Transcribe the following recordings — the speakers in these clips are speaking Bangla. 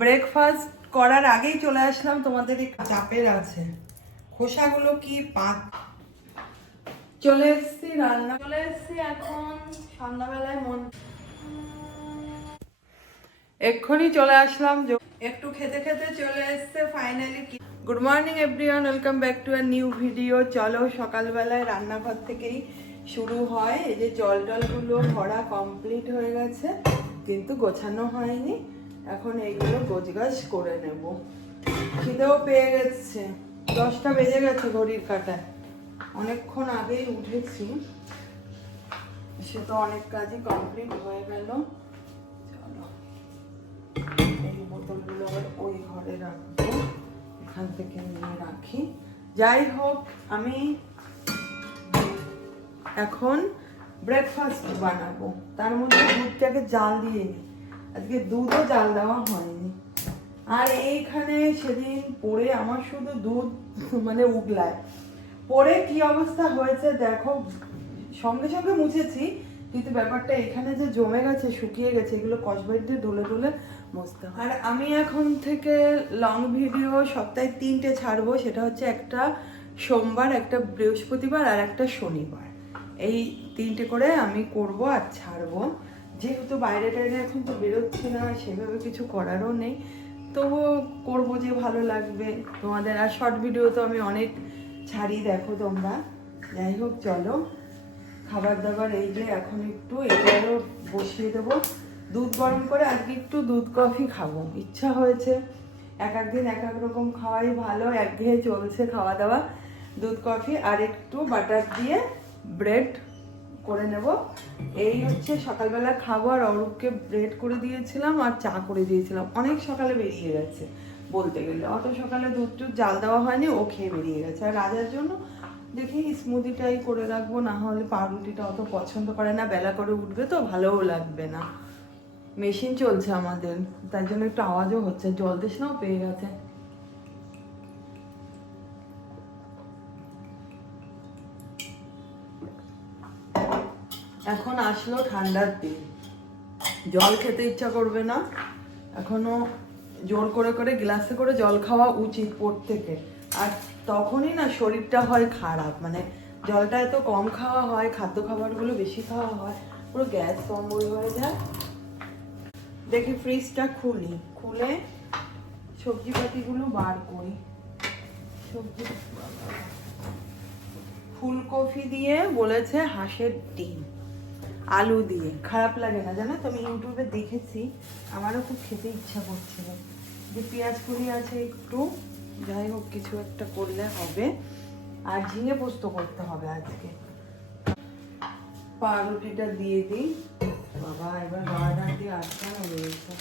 ব্রেকফাস্ট করার আগেই চলে আসলাম, তোমাদের চাপের আছে। খোসাগুলো কি পাত? চলে এসেছি রান্না। চলে এসেছি এখন সন্ধ্যাবেলায় মন এক্ষুনি চলে আসলাম একটু খেতে খেতে চলে এসছে ফাইনালি কি good morning everyone welcome back to a new video চলো, সকালবেলায় রান্নাঘর থেকেই শুরু হয়। এই যে জল টলগুলো ভরা কমপ্লিট হয়ে গেছে, কিন্তু গোছানো হয়নি। এখন এইগুলো গোছগাছ করে নেব। খিদেও পেয়ে গেছে। দশটা বেজে গেছে ঘড়ির কাটায়। অনেকক্ষণ আগেই উঠেছি। সে তো অনেক কাজই কমপ্লিট হয়ে গেল। চলো, এই বোতলগুলো আবার ওই ঘরে রাখব। এখান থেকে নিয়ে রাখি। যাই হোক, আমি এখন ব্রেকফাস্ট বানাবো। তার মধ্যে দুধটাকে জাল দিয়ে নিই। আজকে দুধও জাল দেওয়া হয়নি। আর এইখানে সেদিন পড়ে আমার শুধু দুধ মানে উগলায়। পরে কি অবস্থা হয়েছে দেখো, সঙ্গে সঙ্গে মুছেছি, কিন্তু ব্যাপারটা এখানে যে জমে গেছে, শুকিয়ে গেছে, এগুলো কসবাইট দিয়ে ঢলে ঢলে মুছতে আর আমি এখন থেকে লং ভিডিও সপ্তাহে তিনটে ছাড়বো, সেটা হচ্ছে একটা সোমবার, একটা বৃহস্পতিবার, আর একটা শনিবার। এই তিনটে করে আমি করব আর ছাড়বো। যেহেতু বাইরে টাইরে এখন তো বেরোচ্ছে না, সেভাবে কিছু করারও নেই। তবুও করব যে ভালো লাগবে। তোমাদের আর শর্ট ভিডিও তো আমি অনেক ছাড়ি দেখো তোমরা। যাই হোক, চলো। খাবার দাবার এই যে এখন একটু এটারও বসিয়ে দেবো। দুধ গরম করে আজকে একটু দুধ কফি খাব। ইচ্ছা হয়েছে এক এক দিন এক এক রকম খাওয়াই ভালো, একঘেয়ে চলছে খাওয়া দাওয়া দুধ কফি আর একটু বাটার দিয়ে ব্রেড করে নেব। এই হচ্ছে সকালবেলা খাবার অরূপকে ব্রেড করে দিয়েছিলাম আর চা করে দিয়েছিলাম। অনেক সকালে বেরিয়ে গেছে বলতে গেলে। অত সকালে দুধ টুধ জাল দেওয়া হয়নি, ও খেয়ে বেরিয়ে গেছে। আর রাজার জন্য দেখি স্মুদিটাই করে রাখব, না হলে পাউরুটিটা অত পছন্দ করে না, বেলা করে উঠবে তো, ভালোও লাগবে না। মেশিন চলছে আমাদের তার জন্য একটু আওয়াজও হচ্ছে। জল তৃষ্ণাও পেয়ে গেছে এখন আসলো ঠান্ডার দিন। জল খেতে ইচ্ছা করবে না। এখনও জোর করে করে গ্লাসে করে জল খাওয়া উচিত প্রত্যেকে আর তখনই না শরীরটা হয় খারাপ। মানে জলটা এত কম খাওয়া হয়, খাদ্য খাবারগুলো বেশি খাওয়া হয়, পুরো গ্যাস অম্বল হয়ে যায়। দেখি ফ্রিজটা খুলি। খুলে সবজি পাতিগুলো বার করি। সবজি ফুলকপি দিয়ে বলেছে হাঁসের ডিম। আলু দিয়ে। খারাপ লাগে না, জানো তো? আমি ইউটিউবে দেখেছি, আমারও খুব খেতে ইচ্ছা করছিল। যে পেঁয়াজ কুড়ি আছে একটু, যাই হোক, কিছু একটা করলে হবে। আর ঝিঙে পোস্ত করতে হবে আজকে। পাউরুটিটা দিয়ে দিই। বাবা, এবার বারোটা দিয়ে আটকানো রয়েছে।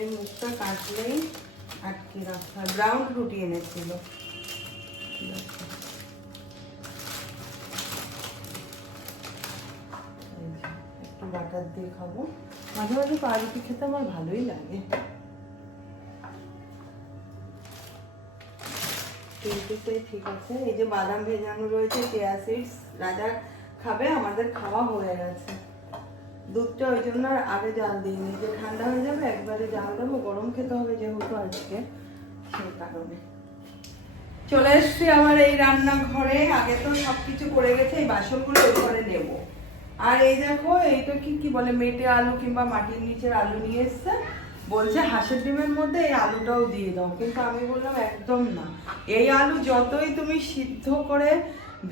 এই মুখটা কাটলেই আটকে হয় ব্রাউন রুটি এনেছিল। ঠিক আছে। বাটার দিয়ে খাব। মাঝে মাঝে পাউরুটি খেতে আমার ভালোই লাগে। ঠিক আছে। এই যে বাদাম ভেজানো রয়েছে, চিয়া সিডস, রাজা খাবে, আমাদের খাওয়া হয়ে গেছে। দুধটা ওই জন্য আর আগে জাল দিইনি। যে ঠান্ডা হয়ে যাবে, একবারে জাল দেবো। গরম খেতে হবে যেহেতু আজকে, সেই কারণে। চলে এসছি আমার এই রান্নাঘরে। আগে তো সবকিছু করে গেছে, এই বাসনগুলো ঘরে নেব। আর এই দেখো, এইটা কি কি বলে, মেটে আলু কিংবা মাটির নিচের আলু নিয়ে এসছে। বলছে হাঁসের ডিমের মধ্যে এই আলুটাও দিয়ে দাও, কিন্তু আমি বললাম একদম না। এই আলু যতই তুমি সিদ্ধ করে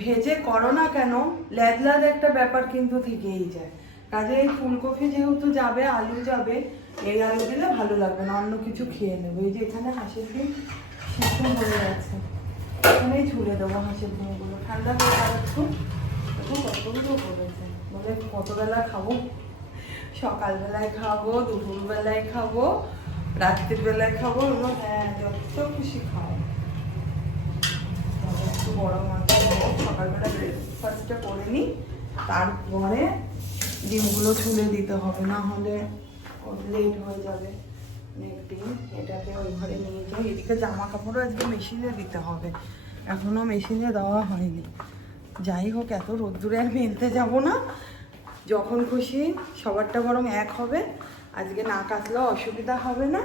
ভেজে করো না কেন, ল্যাদলাদ একটা ব্যাপার কিন্তু থেকেই যায়। কাজে এই ফুলকপি যেহেতু যাবে, আলু যাবে, এই আলু দিলে ভালো লাগবে না, অন্য কিছু খেয়ে নেব। এই যে এখানে হাঁসের ডিম সিদ্ধ হয়ে গেছে। এখানেই ছুলে দেবো হাঁসের ডিমগুলো। ঠান্ডা হয়ে যাচ্ছে কতগুলো করেছে। বলে, কতবেলা খাব? সকালবেলায় খাব, দুপুরবেলায় খাব রাত্রির বেলায় খাব হ্যাঁ যত খুশি খাও। একটু বড় মাছ সকালবেলা ব্রেকফাস্টটা করে নিই তারপরে ডিমগুলো ছুলে দিতে হবে, না হলে লেট হয়ে যাবে। এটাকে ওই ঘরে নিয়ে যাই। এদিকে জামা কাপড়ও আজকে মেশিনে দিতে হবে, এখনও মেশিনে দেওয়া হয়নি। যাই হোক, এত রোদ্দুরে আর মেলতে যাব না। যখন খুশি, সবারটা বরং এক হবে। আজকে না কাটলেও অসুবিধা হবে না।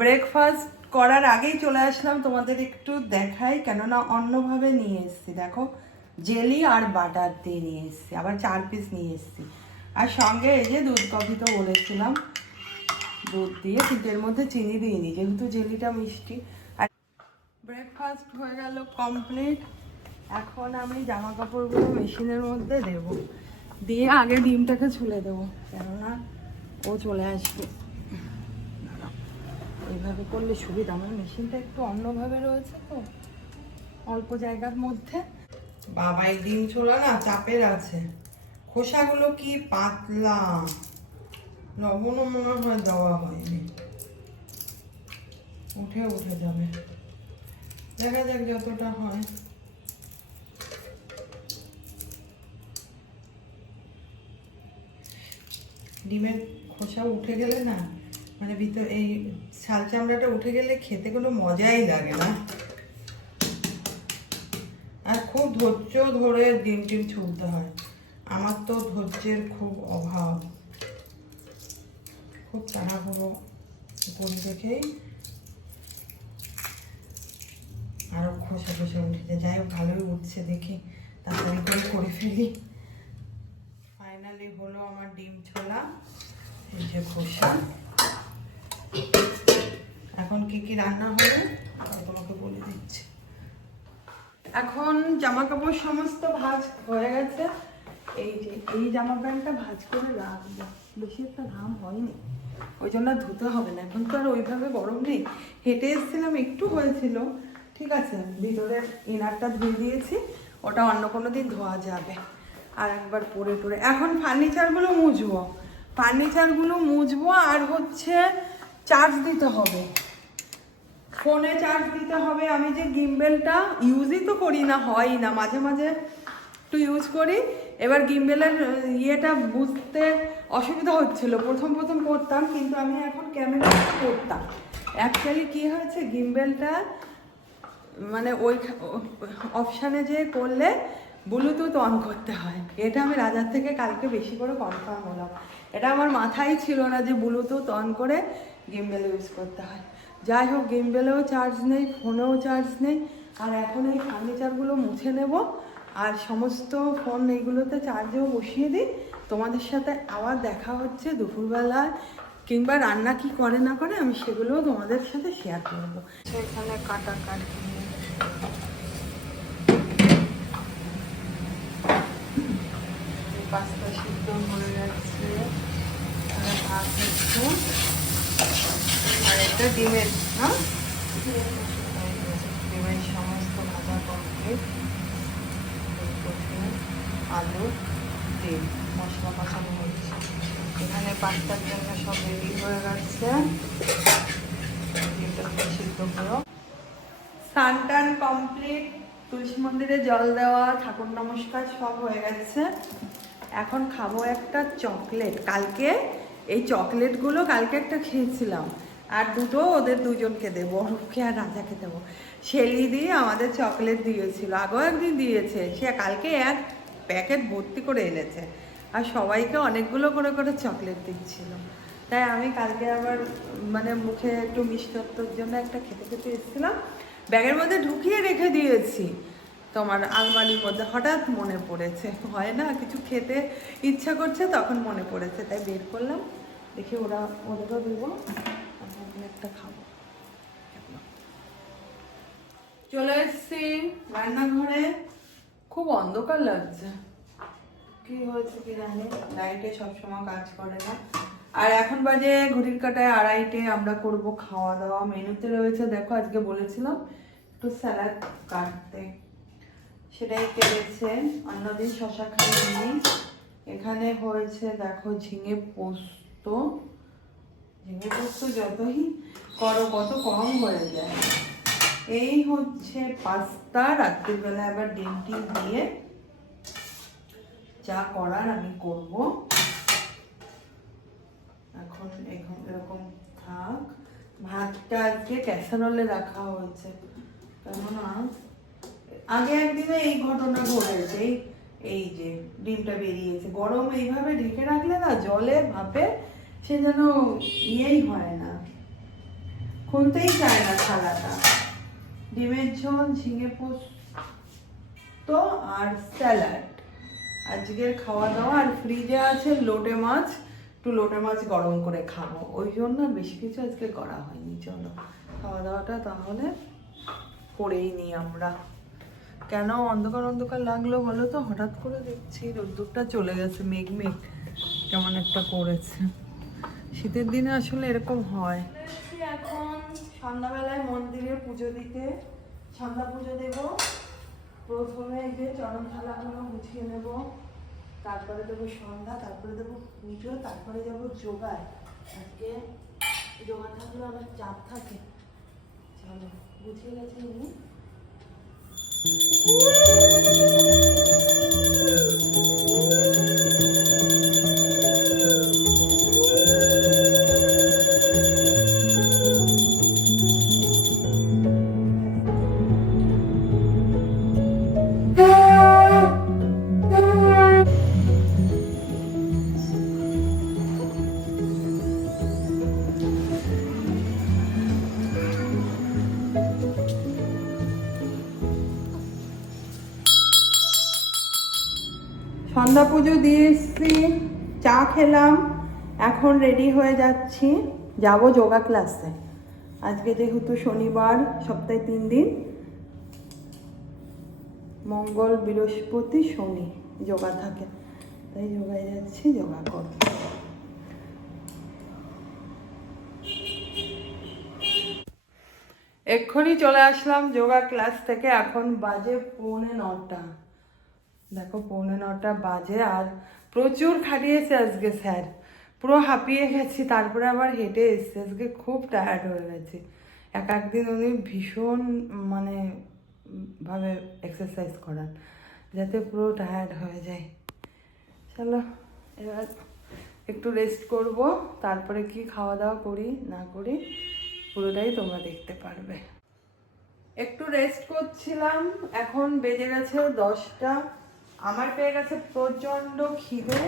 ব্রেকফাস্ট করার আগেই চলে আসলাম তোমাদের একটু দেখাই, কেননা অন্যভাবে নিয়ে এসেছি। দেখো, জেলি আর বাটার দিয়ে নিয়ে এসেছি, আবার চার পিস নিয়ে এসেছি। আর সঙ্গে এই যে দুধ কফি তো বলেছিলাম, দুধ দিয়ে কিন্তু এর মধ্যে চিনি দিইনি, যেহেতু জেলিটা মিষ্টি। আর ব্রেকফাস্ট হয়ে গেল কমপ্লিট এখন আমি জামা কাপড়গুলো মেশিনের মধ্যে দেব। দিয়ে আগে ডিমটাকে ছুলে দেবো, কেননা ও চলে আসবে। এইভাবে করলে সুবিধা, আমার মেশিনটা একটু অন্যভাবে রয়েছে তো, অল্প জায়গার মধ্যে। বাবাই ডিম ছোলা না চাপের আছে। খোসাগুলো কি পাতলা? লবণও মনে হয় দেওয়া হয়নি। উঠে উঠে যাবে। দেখা যাক যতটা হয়। ডিমের খোসা উঠে গেলে না মানে ভিতর এই ছাল চামড়াটা উঠে গেলে খেতে কোনো মজাই লাগে না। আর খুব ধৈর্য ধরে ডিম টিম ছুলতে হয়। আমার তো ধৈর্যের খুব অভাব। খুব তাড়াহুড়ো করে দেখেই আরও খোসা খোসা উঠেছে যাই হোক, ভালোই উঠছে দেখি। তাড়াতাড়ি করে করে ফেলি। ফাইনালি হলো আমার ডিম ছোলা। এই যে খোসা। এখন কি কি রান্না হবে? তোমাকে বলে দিচ্ছি। এখন জামা কাপড় সমস্ত ভাজ হয়ে গেছে। এই যে, এই জামা প্যান্টটা ভাজ করে রাখব। বেশি একটা ঘাম হয়নি। ওই জন্য ধুতে হবে না। এখন তো আর ওইভাবে গরম নেই। হেঁটে এসেছিলাম, একটু হয়েছিল। ঠিক আছে, ভিতরের ইনারটা ধুয়ে দিয়েছি। ওটা অন্য কোনো দিন ধোয়া যাবে। আর একবার পরে টরে। এখন ফার্নিচারগুলো মুছবো। ফার্নিচারগুলো মুছবো আর হচ্ছে চার্জ দিতে হবে। ফোনে চার্জ দিতে হবে। আমি যে গিম্বেলটা ইউজই তো করি না হয় না। মাঝে মাঝে একটু ইউজ করি। এবার গিম্বেলের ইয়েটা বুঝতে অসুবিধা হচ্ছিল। প্রথম প্রথম করতাম, কিন্তু আমি এখন ক্যামেরাটা করতাম। অ্যাকচুয়ালি কি হয়েছে? গিম্বেলটা মানে ওই অপশানে যে করলে ব্লুটুথ অন করতে হয়। এটা আমি রাজার থেকে কালকে বেশি করে কনফার্ম হলাম। এটা আমার মাথায় ছিল না যে ব্লুটুথ অন করে গিম্বেল ইউজ করতে হয়। যাই হোক গিম্বেলেও চার্জ নেই ফোনেও চার্জ নেই। আর এখন এই ফার্নিচারগুলো মুছে নেব। আর সমস্ত ফোন এইগুলোতে চার্জেও বসিয়ে দিই। তোমাদের সাথে আবার দেখা হচ্ছে দুপুরবেলা কিংবা রান্না কি করে না করে আমি সেগুলোও তোমাদের সাথে শেয়ার করব। এখানে কাটা কাটি পাস্তা সিদ্ধ হয়ে যাচ্ছে ভাত আর এটা ডিমের হ্যাঁ ডিমের সমস্ত ভাজা কমপ্লিট আলু ডিম মশলা কষানো হচ্ছে এখানে পাস্তার জন্য সব রেডি হয়ে গেছে ডিমটা সিদ্ধ করো স্নান টান কমপ্লিট তুলসী মন্দিরে জল দেওয়া, ঠাকুর নমস্কার সব হয়ে গেছে। এখন খাব একটা চকলেট কালকে এই চকলেটগুলো কালকে একটা খেয়েছিলাম। আর দুটো ওদের দুজনকে দেবো অরূপকে আর রাজাকে দেবো। শেলি দিয়ে আমাদের চকলেট দিয়েছিল, আগেও একদিন দিয়েছে, সে কালকে এক প্যাকেট ভর্তি করে এনেছে। আর সবাইকে অনেকগুলো করে করে চকলেট দিচ্ছিল। তাই আমি কালকে আবার মানে মুখে একটু মিষ্টত্বর জন্য একটা খেতে খেতে এসেছিলাম। ব্যাগের মধ্যে ঢুকিয়ে রেখে দিয়েছি। তোমার আলমারির মধ্যে হঠাৎ মনে পড়েছে। হয় না, কিছু খেতে ইচ্ছা করছে, তখন মনে পড়েছে। তাই বের করলাম, দেখি ওরা ওদেরও দেবো একটা খাব। চলে এসছি রান্নাঘরে। খুব অন্ধকার লাগছে। কি হয়েছে কি জানি লাইটে সবসময় কাজ করে না। আর এখন বাজে ঘড়ির কাটায় আড়াইটে, আমরা করব খাওয়া দাওয়া। মেনুতে রয়েছে, দেখো আজকে বলেছিলাম, একটু স্যালাড কাটতে। সেটাই কেটেছে। অন্যদিন শশা খাইনি এখানে হয়েছে, দেখো, ঝিঙে পোস্ত। ঝিঙে পোস্ত যতই করো, কত কম হয়ে যায়। এই হচ্ছে পাস্তা। রাত্রিবেলা আবার ডিম টিম দিয়ে যা করার আমি করব। এখন এখন এরকম থাক। ভাতটা আজকে ক্যাসারোলে রাখা হয়েছে। কেননা আগে একদিনে এই ঘটনা ঘটেছে, এই- এই যে ডিমটা বেরিয়েছে। গরম এইভাবে ঢেকে রাখলে না জলে ভাপে সে যেন ইয়েই হয় না, খুলতেই চায় না থালাটা। ডিমের ঝোল, ঝিঙে পোস্ত আর স্যালাড। আজকের খাওয়া দাওয়া আর ফ্রিজে আছে লোটে মাছ, একটু লোটে মাছ গরম করে খাব। ওই জন্য বেশি কিছু আজকে করা হয়নি। চলো খাওয়া দাওয়াটা তাহলে করেই নিই আমরা। কেন অন্ধকার অন্ধকার লাগল বলো তো? হঠাৎ করে দেখছি রোদ্দুরটা চলে গেছে, মেঘ মেঘ কেমন একটা করেছে। শীতের দিনে আসলে এরকম হয়। এখন সন্ধ্যাবেলায় মন্দিরে পুজো দিতে। সন্ধ্যা পুজো দেব। প্রথমে যে চরণ থালাগুলো গুছিয়ে নেব। তারপরে দেবো সন্ধ্যা, তারপরে দেবো পুজো, তারপরে যাব যোগায় আজকে যোগা থাকলে আমার চাপ থাকে। চলো গুছিয়ে গেছে উনি Música সন্ধ্যা পুজো দিয়ে এসছি চা খেলাম, এখন রেডি হয়ে যাচ্ছি, যাব যোগা ক্লাসে আজকে যেহেতু শনিবার, সপ্তাহে তিন দিন। মঙ্গল, বৃহস্পতি, শনি যোগা থাকে। তাই যোগায় যাচ্ছি যোগা করতে এক্ষুনি চলে আসলাম যোগা ক্লাস থেকে, এখন বাজে পৌনে নটা। দেখো, পৌনে নটা বাজে আর প্রচুর খাটিয়েছে আজকে স্যার। পুরো হাঁপিয়ে গেছি, তারপরে আবার হেঁটে এসছে। আজকে খুব টায়ার্ড হয়ে গেছে। এক একদিন উনি ভীষণ মানে ভাবে এক্সারসাইজ করান, যাতে পুরো টায়ার্ড হয়ে যায়। চলো, এবার একটু রেস্ট করব, তারপরে কি খাওয়া দাওয়া করি, না করি, পুরোটাই তোমরা দেখতে পারবে। একটু রেস্ট করছিলাম, এখন বেজে গেছে দশটা। আমার পেয়ে গেছে প্রচণ্ড খিদে।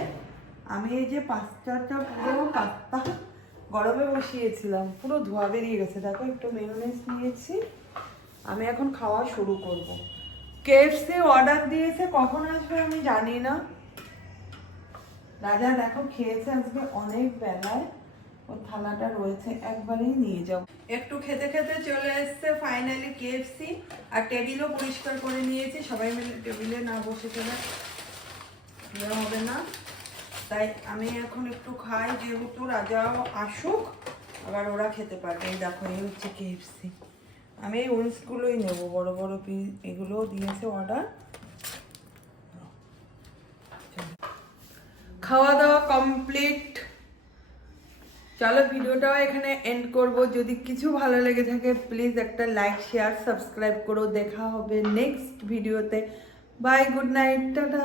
আমি এই যে পাস্তাটা পুরো পাস্তা গরমে বসিয়েছিলাম, পুরো ধোয়া বেরিয়ে গেছে। দেখো, একটু মেয়োনেজ নিয়েছি। আমি এখন খাওয়া শুরু করব। কেএফসি অর্ডার দিয়েছে, কখন আসবে আমি জানি না। রাজা, দেখো, খেয়েছে আজকে অনেক বেলায়। ও থালাটা রয়েছে, একবারেই নিয়ে যাও একটু খেতে খেতে চলে এসছে ফাইনালি কেএফসি আর টেবিলও পরিষ্কার করে নিয়েছি। সবাই মিলে টেবিলে না বসে ইয়ে হবে না। তাই আমি এখন একটু খাই, যেহেতু রাজাও আসুক, আবার ওরা খেতে পারবে। দেখো, এই হচ্ছে কেএফসি আমি এই উইন্সগুলোই নেব, বড় বড় পিস এগুলোও দিয়েছে অর্ডার খাওয়া দাওয়া কমপ্লিট। চলো ভিডিওটাও এখানে এন্ড করব। যদি কিছু ভালো লেগে থাকে প্লিজ একটা লাইক শেয়ার সাবস্ক্রাইব করো। দেখা হবে নেক্সট ভিডিওতে বাই গুড নাইট টাটা